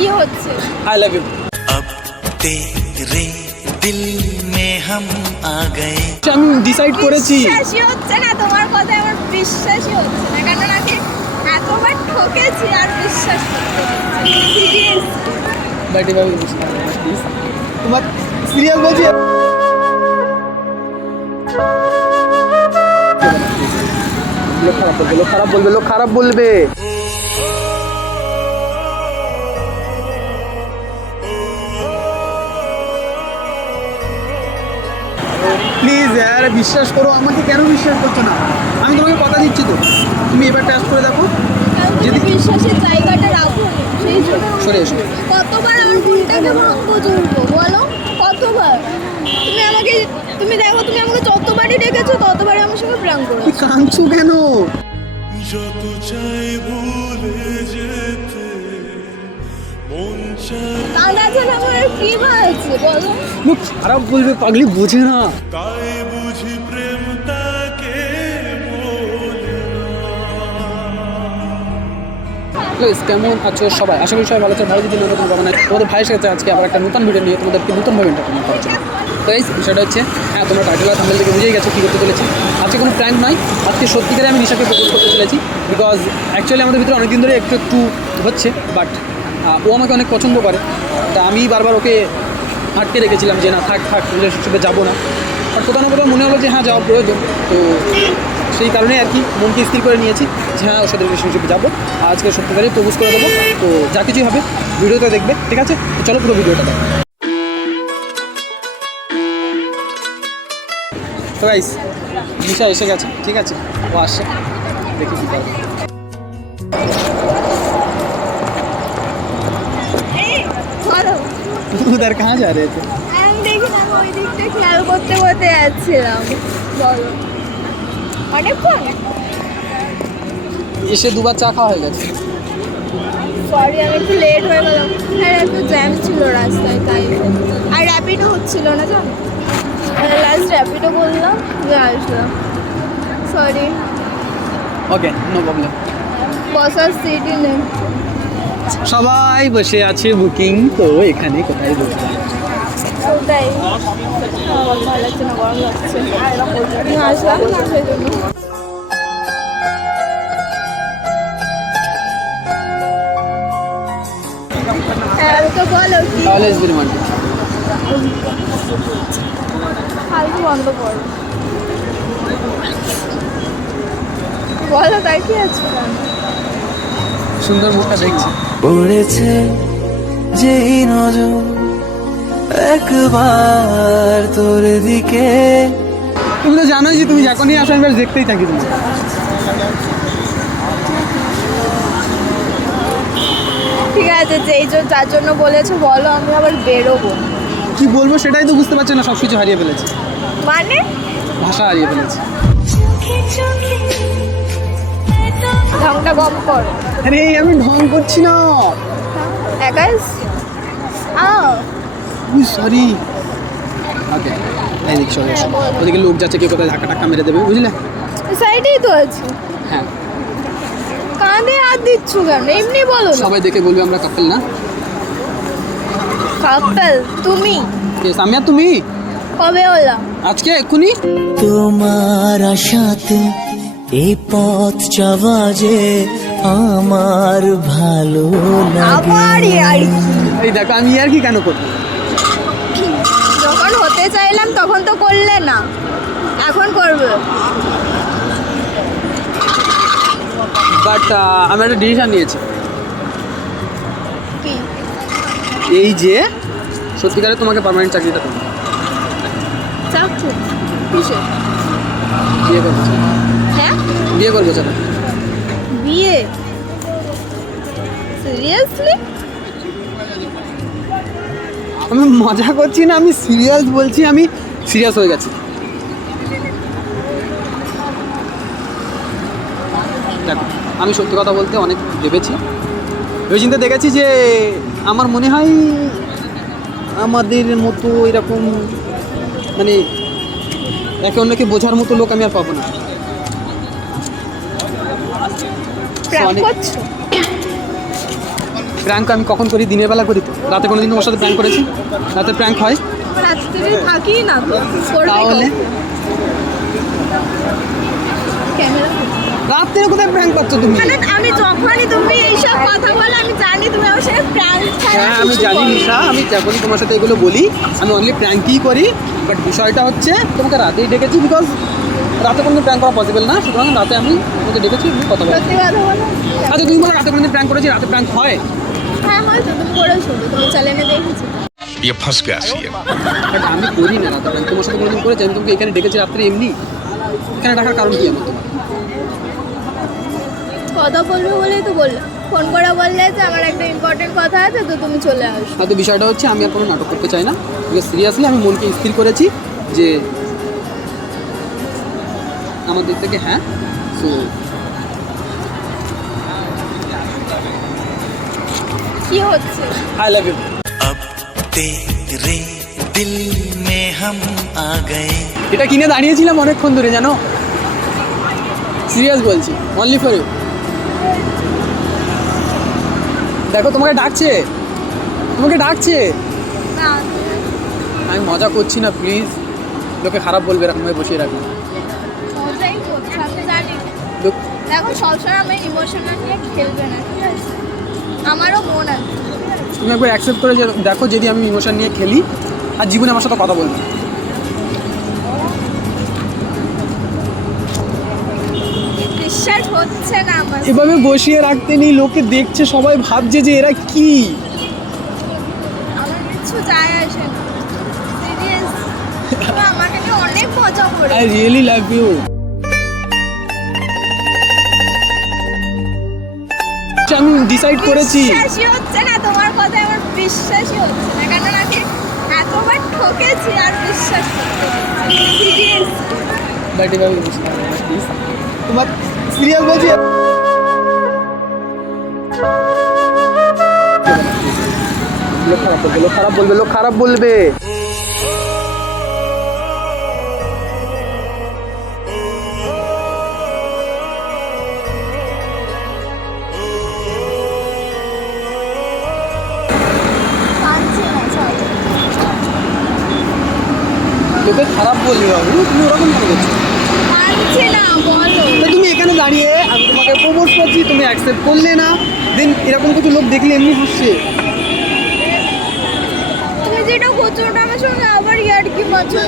কি হচ্ছে? I love you. अब तेरे दिल में हम आ गए। আমি ডিসাইড করেছি। বিশ্বাসই হচ্ছে না তোমার কথা, আমার বিশ্বাসই হচ্ছে না, কারণ আগে এতবার ঠকেছি আর বিশ্বাস করতে সিরিয়াস। ব্যাটি ভাবি প্লিজ তোমার সিরিয়াস বলছি। লোক খারাপ বলবে। প্লিজ यार বিশ্বাস করো আমাকে। কেন বিশ্বাস করছো না? আমি তোমাকে কথা দিচ্ছি তো, তুমি এবার টেস্ট করে দেখো। যদি বিশ্বাসের জায়গাটা রাখো সেই জন্য সরে এসো। কতবার আমার মনটাকে ভঙ্গ করবো বলো? কতবার তুমি দেখো, তুমি আমাকে যতবারই ডেকেছো ততবারই আমার সঙ্গে প্রাণ করো। তুই কাঁদছো কেন? যত চাই ভুলে যেতে মন চায় কাঁদাছে না আমার কি হয়েছে বলো? মুখ খারাপ বলবে, পাগলি বোঝে না। তাই বুঝি প্রেম তাকে বলে প্লিজ কেমন আছো সবাই? আশা করি সবাই ভালো আছে। ভালো যদি না নতুন বাবা নাই, তোমাদের ভাইয়ের সাথে আজকে আবার একটা নতুন ভিডিও নিয়ে তোমাদেরকে নতুনভাবে এন্টারটেইন করার জন্য। তো এই বিষয়টা হচ্ছে, হ্যাঁ তোমরা টাইটেল আর থাম্বনেল থেকে বুঝেই গেছো কী করতে চলেছি। আজকে কোনো প্র্যাঙ্ক নয়, আজকে সত্যিকারে আমি নিশাকে প্রপোজ করতে চলেছি। বিকজ অ্যাকচুয়ালি আমাদের ভিতরে অনেকদিন ধরে একটু হচ্ছে, বাট ও আমাকে অনেক পছন্দ করে। তা আমি বারবার ওকে আটকে রেখেছিলাম যে না থাক রিলেশনশিপে যাবো না। আর কোথাও না কোথাও মনে হলো যে হ্যাঁ যাওয়া প্রয়োজন। তো সেই কারণে আর কি মনকে স্থির করে নিয়েছি যে হ্যাঁ ওর সাথে রিলেশনশিপে যাবো। আজকে সত্যিকারেই প্রপোজ করে দেবো। তো যা কিছুই হবে ভিডিওতে দেখবে, ঠিক আছে? তো চলো পুরো ভিডিওটা দেখো। তো গাইস নিশা এসে গেছে, ঠিক আছে? ও আসছে, দেখি কী করে। বলো उधर कहाँ जा रहे थे? আমি দেখি না, আমি ওই দিকটা খেয়াল করতে যাচ্ছিলাম। বলো অনেকক্ষণ? এসে দুবার চা খাওয়া হয়ে গেছে। সরি আমি একটু লেট হয়ে গেলাম, আর একটু জ্যাম ছিল রাস্তায় তাই। আর র্যাপিডও হচ্ছিল না জানো, লাস্ট র্যাপিডো করলাম যে আসলাম। সরি। Okay no problem. বসার সিটই নেই। সবাই বসে আছে বুকিং, তো এখানে কোথায় বসলাম? ওটাই আমার ভালো লাগছে না, গরম লাগছে। আমি আসলাম না সেই জন্য। হ্যাঁ তো বলো কি? তাহলে এসবির মার্কেট। ফালতু বন্ধ করো, বলো তাই কি আছে? সুন্দর মুখটা দেখছি। পড়েছে যেই নজর একবার তোর দিকে। তুমি তো জানোই যে তুমি যখনই আসো আমি দেখতেই থাকি তুমি। ঠিক আছে, যেই যার জন্য বলেছো বলো, আমি আবার বেরোবো। কি বলবো সেটাই তো বুঝতে পারছি না, সব কিছু হারিয়ে ফেলেছি, মানে ভাষা হারিয়ে ফেলেছি। ঢংটা কম করো। আরে আমি ঢং করছি না। একাই সরি। ওকে এইদিকে সরে এসো। ওদিকে লোক যাচ্ছে, কেউ কোথায় ধাক্কা টাক্কা মেরে দেবে, বুঝলে? সাইডেই তো আছে। হ্যাঁ কাঁধে হাত দিচ্ছ কেন? এমনি বলো না। সবাই দেখে বলবে আমরা কাপল না। কাপল তুমি? আমি আর তুমি কবে হলো? আজকে এক্ষুনি। তোমার আশাতে এই পথ চাওয়া যে আমার ভালো আবার আর কি? এই দেখো আমি আর কি কেন করবো? যখন হতে চাইলাম তখন তো করলে না, এখন করবে। বাট আমি একটা ডিসিশন নিয়েছি। কি? এই যে সত্যিকারে তোমাকে পার্মানেন্ট চাকরিটা দেবো। চাকু কিসে? বিয়ে করবো। হ্যাঁ বিয়ে করবো চাকরি। বিয়ে? সিরিয়াসলি? আমি মজা করছি না, আমি সিরিয়াস বলছি, আমি সিরিয়াস হয়ে গেছি। দেখো আমি সত্যি কথা বলতে অনেক ভেবেছি, চিন্তা দেখেছি যে আমার মনে হয় আমাদের মতো এরকম মানে একে অন্যকে বোঝার মতো লোক আমি আর পাবো না। প্র্যাঙ্ক করছো? প্র্যাঙ্ক আমি কখন করি? দিনের বেলা করি তো। রাতে কোনোদিন তোমার সাথে প্র্যাঙ্ক করেছি? রাতে প্র্যাঙ্ক হয়? রাত্রে থাকি না তো, তাহলে ক্যামেরা রাত্রে কোথায় প্র্যাঙ্ক করছো তুমি? মানে আমি যখনই তুমি এইসব কথা বলো আমি জানি তুমি আমার সাথে প্র্যাঙ্ক হ্যাঁ আমি জানি নিশা, আমি যখনই তোমার সাথে এগুলো বলি আমি অনলি প্র্যাঙ্কই করি। বাট বিষয়টা হচ্ছে তোমাকে রাতেই ডেকেছি বিকজ রাতে কোনো প্র্যাঙ্ক করা পসিবল না, সুতরাং রাতে আমি তোমাকে ডেকেছি কথা বলতে। সত্যি কথা বলো। আচ্ছা তুমি বলো রাতে কোনোদিন প্র্যাঙ্ক করেছি? রাতে প্র্যাঙ্ক হয়? হ্যাঁ হয়তো তুমি করেছো, তুমি চ্যানেলে দেখেছি। ये फंस गया सी বাট আমি করি না রাতে প্র্যাঙ্ক। তোমার সাথে কোনোদিন করেছি? আমি তোমাকে এখানে ডেকেছি রাত্রে এমনি। এখানে ডাকার কারণ কি আমার তোমার? কথা বলবে বলেই তো বললাম, ফোন করে বললে যে আমার একটা ইম্পর্টেন্ট কথা আছে তো তুমি চলে আসো। হয়তো বিষয়টা হচ্ছে আমি আর কোনো নাটক করতে চাই না, বিকজ সিরিয়াসলি আমি মনকে স্থির করেছি যে আমার দিক থেকে হ্যাঁ। সো কি হচ্ছে? I love you. अब तेरे दिल में हम आ गए। এটা কিনে দাঁড়িয়েছিলাম অনেকক্ষণ ধরে জানো, সিরিয়াস বলছি, অনলি ফর ইউ। দেখো তোমাকে ডাকছে, তোমাকে ডাকছে। না আমি মজা করছি না, প্লিজ। লোকে খারাপ বলবে এরকমভাবে বসিয়ে রাখবে। মজাই করছি, আমি জানি। লোক- দেখো সবসময় আমি ইমোশনাল নিয়ে খেলবে না, ঠিক আছে? আমারও মন আছে। তুমি একবার অ্যাকসেপ্ট করে যে দেখো যদি আমি ইমোশন নিয়ে খেলি আর জীবনে আমার সাথে কথা বলবে না। বিশ্বাস হচ্ছে না আমার। এভাবে বসিয়ে রাখতে নেই, লোকে দেখছে, সবাই ভাবছে যে এরা কি। আমার কিছু যায় আসে না, সিরিয়াস। তুমি আমাকে নিয়ে অনেক মজা করে। I really love you. আমি ডিসাইড করেছি। বিশ্বাসই হচ্ছে না তোমার কথায়, আমার বিশ্বাসই হচ্ছে না, কেন নাকি এতবার ঠকেছি আর বিশ্বাস সিরিয়াস। বাট এভাবে বুঝতে পারবে না, প্লিজ। তোমার সিরিয়াস বলছি। লোক খারাপ বলবে, লোক খারাপ বলবে, লোক খারাপ বলবে। মানছি না, sorry। লোকে খারাপ বলবে বাবু, তুমি ওরকম কেন করছো? মানছি না, বলো। তো তুমি এখানে দাঁড়িয়ে আমি তোমাকে প্রপোজ করছি, তুমি অ্যাকসেপ্ট করলে না, দেন এরকম কিছু লোক দেখলে এমনি হাসছে। তুমি যেটা করছো ওটা আমার সঙ্গে আবার ইয়ার কি মারছো,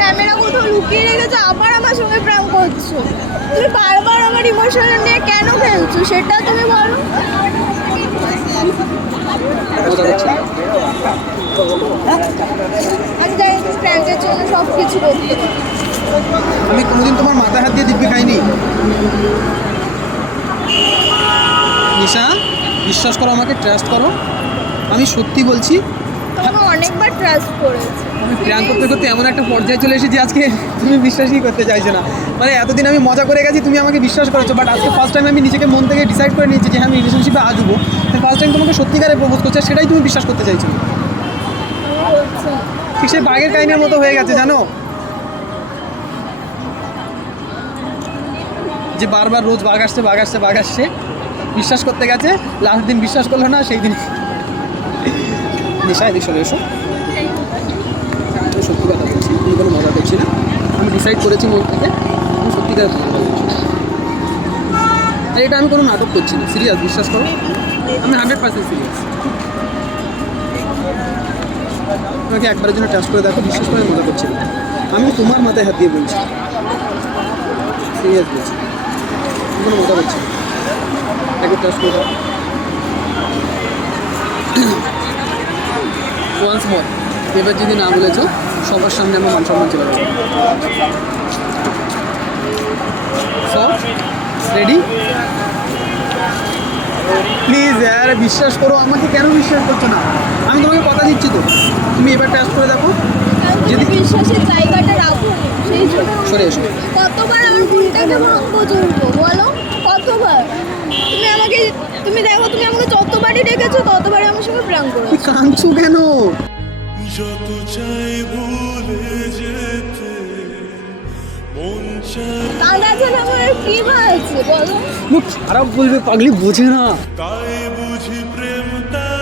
ক্যামেরা কোথাও লুকিয়ে রেখেছো, আবার আমার সঙ্গে প্র্যাঙ্ক করছো। তুমি বারবার আমার ইমোশনাল নিয়ে কেন খেলছো সেটা তুমি বলো। মজা করছি। আমি জানি তুমি প্র্যাঙ্কের জন্য সব কিছু করতে পারো। আমি কোনোদিন তোমার মাথায় হাত দিয়ে দিব্যি খাইনি নিশা, বিশ্বাস করো আমাকে, ট্রাস্ট করো, আমি সত্যি বলছি। তোমাকে অনেকবার ট্রাস্ট করেছি। আমি প্র্যাঙ্ক করতে করতে এমন একটা পর্যায়ে চলে এসেছি আজকে তুমি বিশ্বাসই করতে চাইছো না। মানে এতদিন আমি মজা করে গেছি, তুমি আমাকে বিশ্বাস করেছো, বাট আজকে ফার্স্ট টাইম আমি নিজেকে মন থেকে ডিসাইড করে নিয়েছি যে আমি রিলেশনশিপে আসবো। ফার্স্ট টাইম তোমাকে সত্যিকারে প্রপোজ করছে, সেটাই তুমি বিশ্বাস করতে চাইছো। ঠিক সেই বাঘের কাহিনীর মতো হয়ে গেছে জানো, যে বারবার রোজ বাঘ আসছে, বাঘ আসছে, বাঘ আসছে, বিশ্বাস করতে গেছে, লাস্ট দিন বিশ্বাস করলো না, সেই দিন নিশা এদিক চলে এসো। আমি সত্যি কথা বলছি, আমি কোনো মজা করছি না। আমি ডিসাইড করেছি মন থেকে, আমি সত্যিকার ভালো বলছি। আর এটা আমি কোনো নাটক করছি না, সিরিয়াস, বিশ্বাস করো, আমি 100% সিরিয়াস। তোমাকে একবারের জন্য ট্রাস্ট করে দেখো, বিশ্বাস করে মজা করছি না। আমি তোমার মাথায় হাত দিয়ে বলছি, সিরিয়াস বলছি, আমি কোনো মজা করছি না। একবার ট্রাস্ট করে দাও। ওয়ান্স মোর, এবার যদি না বলেছো সবার সামনে আমার মান সম্মান চলে যাবে। So ready? প্লিজ यार বিশ্বাস করো আমাকে, কেন বিশ্বাস করছো না? আমি তোমাকে কথা দিচ্ছি তো, তুমি এবার ট্রাস্ট করে দেখো। যদি বিশ্বাসের জায়গাটা রাখো সেই জন্য সরে এসো। কতবার আমার মনটাকে ভাঙবো চলবো বলো, কতবার? তুমি আমাকে, তুমি দেখো তুমি আমাকে যতবারই ডেকেছো ততবারই আমার সঙ্গে প্র্যাঙ্ক তুই করেছো। কাঁদছো কেন? যত চাই ভুলে যেতে মন চায়, কাঁদা ছাড়া আমার আর কি আছে বলো? মুখ খারাপ বলবে, পাগলি বোঝে না। তাই বুঝি প্রেম তার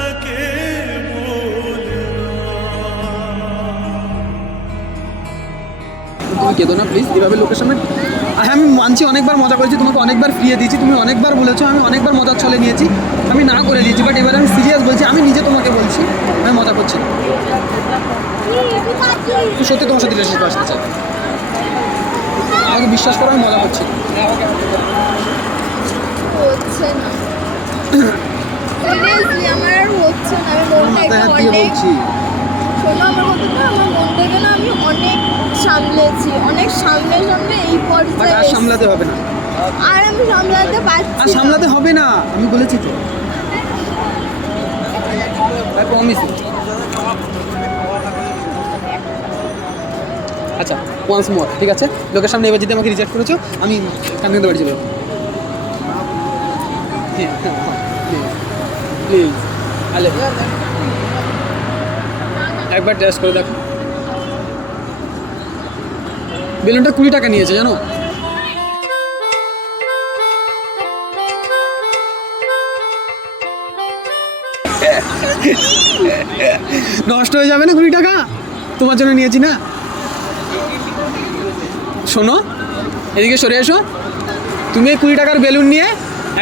তুমি কেঁদো না প্লিজ এভাবে লোকের সামনে। হ্যাঁ আমি মানছি অনেকবার মজা করেছি, তোমাকে অনেকবার ফিরিয়ে দিয়েছি, তুমি অনেকবার বলেছো, আমি অনেকবার মজার ছলে নিয়েছি, আমি না করে দিয়েছি, বাট এবার আমি সিরিয়াস বলছি, আমি নিজে তোমাকে বলছি আমি মজা করছি না। তুই সত্যি তোমার সাথে রিলেশনশিপ আসতে চাই, আমাকে বিশ্বাস করো আমি মজা করছি না। হচ্ছে না সিরিয়াসলি, আমার আর হচ্ছে না। আমি মনটাকে মাথায় হাত দিয়ে অনেক, বলছি। শোনো আমার কথাটা, আমার মনটাকে না আমি অনেক সামলেছি, অনেক সামলে সামলে এই বাট পর্যায়ে আর সামলাতে হবে না, আর আমি সামলাতে আর পারছি না। সামলাতে হবে না, আমি বলেছি তো। প্রমিস। আচ্ছা ওয়ান্স মোর, ঠিক আছে? লোকের সামনে এবার যদি আমাকে রিজেক্ট করেছো, আমি কান্দি বাড়ি চলে যাবো। প্লিজ আলে একবার টেস্ট করে দেখো। বেলুনটা 20 টাকা নিয়েছে জানো? নষ্ট হয়ে যাবে না 20 টাকা? তোমার জন্য নিয়েছি না। শোনো এদিকে সরে এসো, তুমি এই 20 টাকার বেলুন নিয়ে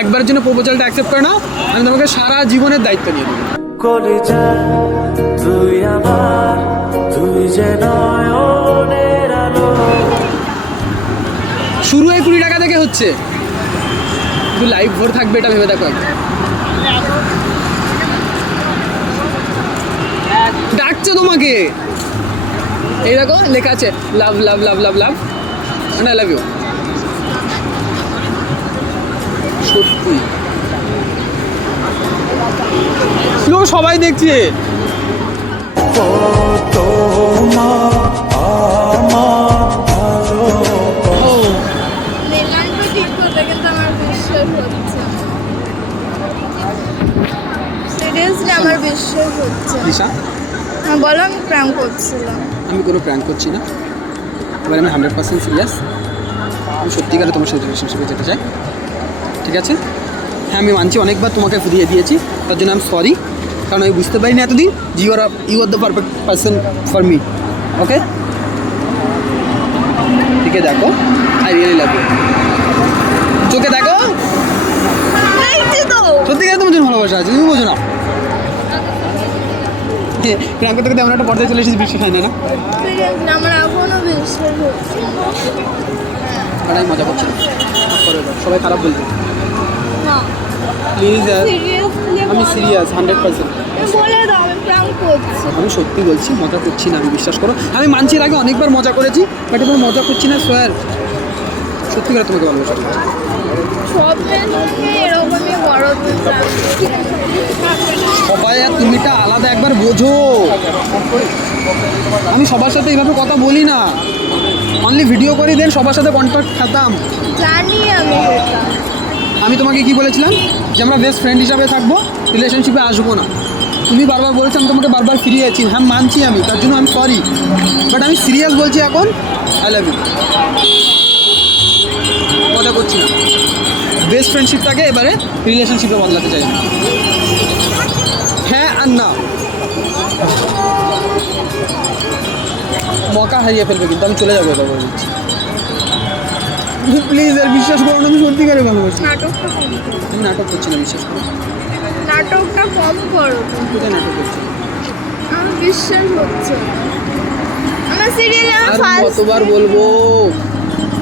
একবারের জন্য প্রপোজালটা অ্যাকসেপ্ট করে নাও, আমি তোমাকে সারা জীবনের দায়িত্ব নিয়ে দেবো। কলিজা তুই আমার, তুই যে নয়নের আলো। শুরু এই 20 টাকা থেকে হচ্ছে, তুই লাইফ ভোর থাকবে এটা ভেবে দেখো একবার। ডাকছে তোমাকে, এই দেখো লেখা আছে love love love love love and I love you. সত্যি লোক সবাই দেখছে। মেলান তো ঠিক করবে, কিন্তু আমার বিশ্বাস হচ্ছে না। সিরিয়াসলি আমার বিশ্বাস হচ্ছে না। দিশা হ্যাঁ বলো, আমি প্র্যাঙ্ক করছিলাম। আমি কোনো প্র্যাঙ্ক করছি না, এবার আমি 100% সিরিয়াস, আমি সত্যিকারে তোমার সাথে রিলেশনশিপে যেতে চাই, ঠিক আছে? হ্যাঁ আমি মানছি অনেকবার তোমাকে ফিরিয়ে দিয়েছি, তার জন্য আমি সরি, কারণ আমি বুঝতে পারিনি এতদিন you are the perfect person for me. Okay ঠিক আছে, দেখো আই রিয়েলি লাভ ইউ, চোখে দেখো দেখছি তো। সত্যিকারে তোমার জন্য ভালোবাসা আছে, তুমি বোঝো না। প্র্যাঙ্ক করতে করতে এমন একটা পর্যায়ে চলে এসেছি বিশ্বাস হয় না। সিরিয়াসলি আমার এখনো বিশ্বাস হচ্ছে না। আর আমি মজা করছি না, মাফ করে দাও, সবাই খারাপ বলবে না প্লিজ। সিরিয়াসলি আমি সিরিয়াস 100%। বলে দাও আমি প্র্যাঙ্ক করছি। আমি সত্যি বলছি মজা করছি না, আমি বিশ্বাস করো। আমি মানছি এর আগে অনেকবার মজা করেছি, বাট এবার মজা করছি না সোয়ার, সত্যি করে তোমাকে ভালোবাসা করছি। সব মেয়ে এরকমই বড় সবাই আর তুমিটা আলাদা একবার বোঝো, আমি সবার সাথে এইভাবে কথা বলি না, অনলি ভিডিও করি দেন সবার সাথে কন্ট্যাক্ট খাতাম। জানি আমি এটা। আমি তোমাকে কি বলেছিলাম যে আমরা বেস্ট ফ্রেন্ড হিসাবে থাকবো, রিলেশনশিপে আসবো না। তুমি বারবার বলেছো, আমি তোমাকে বারবার ফিরিয়েছি, হ্যাঁ মানছি আমি, তার জন্য আমি সরি, বাট আমি সিরিয়াস বলছি এখন আই লাভ ইউ, মজা করছি না। বেস্ট ফ্রেন্ডশিপটাকে এবারে রিলেশনশিপে বদলাতে চাই না। হ্যাঁ আর না, মকা হারিয়ে ফেলবে কিন্তু আমি চলে যাবো এবার বলছি। প্লিজ আর বিশ্বাস করো না, আমি সত্যিকারে ভালোবাসি। নাটকটা কম করো, আমি নাটক করছি না, বিশ্বাস করো। নাটকটা কম করো। কোথায় নাটক করছি? আমার বিশ্বাস হচ্ছে না। আমার সিরিয়ালে আমার আর ফার্স্ট কতবার বলবো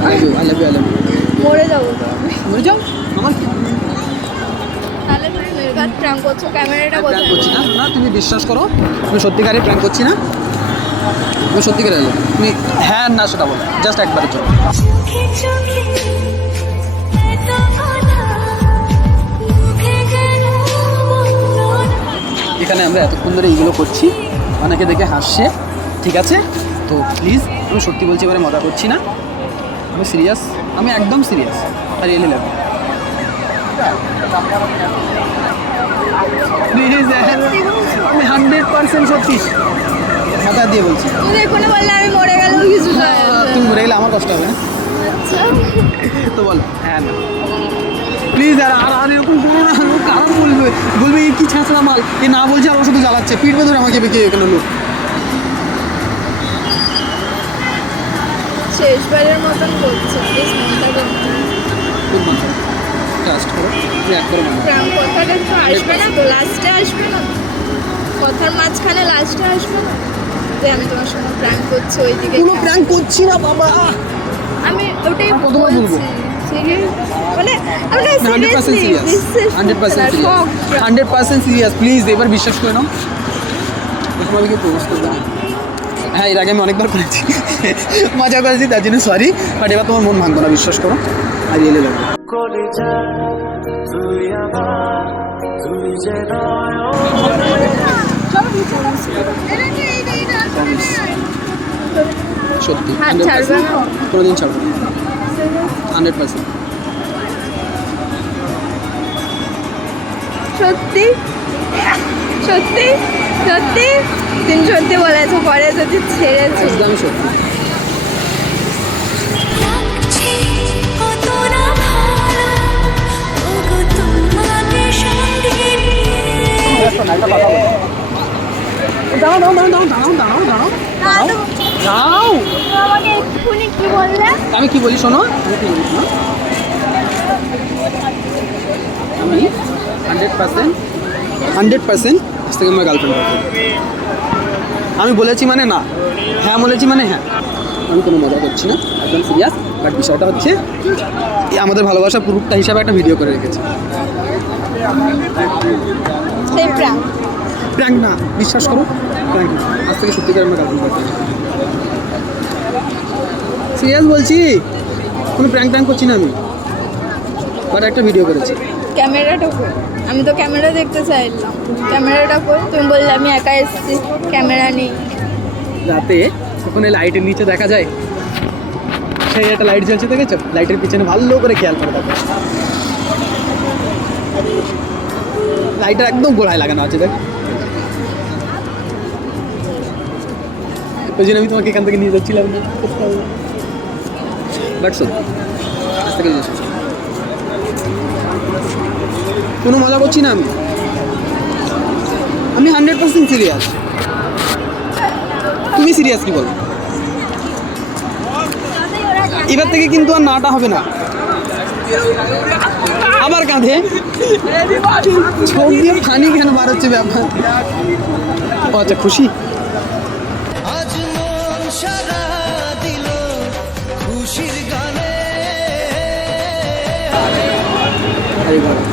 I love you I love you I love you. মরে যাবো তো আমি। মরে যাও, আমার কি? তাহলে তুমি নির্ঘাত প্র্যাঙ্ক করছো, ক্যামেরাটা প্র্যাঙ্ক কোথায়? করছি না, না তুমি বিশ্বাস করো, আমি সত্যিকারে প্র্যাঙ্ক করছি না, আমি সত্যিকারে এলো তুমি হ্যাঁ না সেটা বলো জাস্ট একবারের জন্য। এখানে আমরা এতক্ষণ ধরে এইগুলো করছি, অনেকে দেখে হাসছে, ঠিক আছে? তো প্লিজ আমি সত্যি বলছি এবারে মজা করছি না, আমি সিরিয়াস, আমি একদম serious are really love please. আমি 100% সত্যি মাথা দিয়ে বলছি। তুমি এখনো বললে আমি মরে গেলেও কিছু যায় আসে না। তুমি মরে গেলে আমার কষ্ট হবে না, আচ্ছা তো বলো হ্যাঁ না প্লিজ। আর আর আর এরকম করো না, লোক খারাপ বলবে, বলবে এই কি ছাঁচড়া মাল, এ না বলছে আমার শুধু জ্বালাচ্ছে, পিটবে ধরে আমাকে বেঁকে এখানে লোক। শেষবারের মতন করছে প্লিজ মনটা করো খুব মাথা ট্রাস্ট করো এক করো মনে প্রাণ কথাটা তো আসবে না তো লাস্টে আসবে না কথার মাঝখানে লাস্টে আসবে না যে আমি তোমার সঙ্গে প্রাণ করছি ওইদিকে কোনো প্র্যাঙ্ক করছি না বাবা আমি ওটাই কতবার বলবো? বলছি সিরিয়াস মানে আমরা 100% সিরিয়াস 100% সিরিয়াস 100% সিরিয়াস প্লিজ এবার বিশ্বাস করে নাও এরকম আমাকে প্রপোজ করবে না। হ্যাঁ এর আগে আমি অনেকবার করেছি মজা করেছি তার জন্য সরি বাট এবার তোমার মন ভাঙবো না বিশ্বাস করো আর রিয়েলি লাগবে কলিজা তুই আমার তুই যে নয়ন সত্যি হাত ছাড়বে না? কোনোদিন ছাড়বো না 100% সত্যি সত্যি সত্যি তুমি সত্যি বলেছো পরে যদি ছেড়েছো আজকে আমি সত্যি লাগছে কত না ভালো ওগো তোমাকে সঙ্গে নিয়ে দাঁড়াও দাঁড়াও আমাকে এক্ষুনি কি বললে আমি কি বলি শোনো আমি কি বলি শোনো আমি 100% আজ থেকে আমার গার্লফ্রেন্ড আমি বলেছি মানে না হ্যাঁ বলেছি মানে হ্যাঁ আমি কোনো মজা করছি না একদম সিরিয়াস বাট বিষয়টা হচ্ছে এই আমাদের ভালোবাসা প্রুফটা হিসাবে একটা ভিডিও করে রেখেছি সেই প্রাণ প্র্যাঙ্ক না বিশ্বাস করো প্র্যাঙ্ক না আজ থেকে সত্যিকার আমরা গার্লফ্রেন্ড সিরিয়াস বলছি কোনো প্র্যাঙ্ক ট্যাঙ্ক করছি না আমি বাট একটা ভিডিও করেছি ক্যামেরাটা কই আমি তো ক্যামেরা দেখতে চাইলাম ক্যামেরাটা কই তুমি বললে আমি একা এসেছি ক্যামেরা নেই রাতে ওখানে লাইটের নিচে দেখা যায় সেই একটা লাইট জ্বলছে দেখেছো লাইটের পিছনে ভালো করে খেয়াল করে দেখো লাইটটা একদম গোড়ায় লাগানো আছে দেখ ওই জন্য আমি তোমাকে এখান থেকে নিয়ে যাচ্ছিলাম বাট সত্যি আজ থেকে নিয়ে এসেছি। কোনো মজা করছি না আমি 100% সিরিয়াস তুমি সিরিয়াস কি বলো এবার থেকে কিন্তু আর নাটা হবে না আবার কাঁধে চোখ দিয়ে ফানি কেন বার হচ্ছে ব্যাপার ও আচ্ছা খুশি আজ মন সারা দিল খুশির গানে আরে বাবা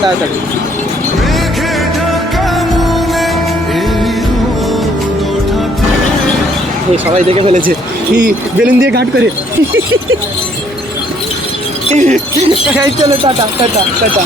তাড়াতাড়ি মেঘে ঢাকা মনে এই রোদ ওঠাতে এই সবাই দেখে ফেলেছে কি বেলুন দিয়ে ঘাট করে এই চলো টাটা টাটা টাটা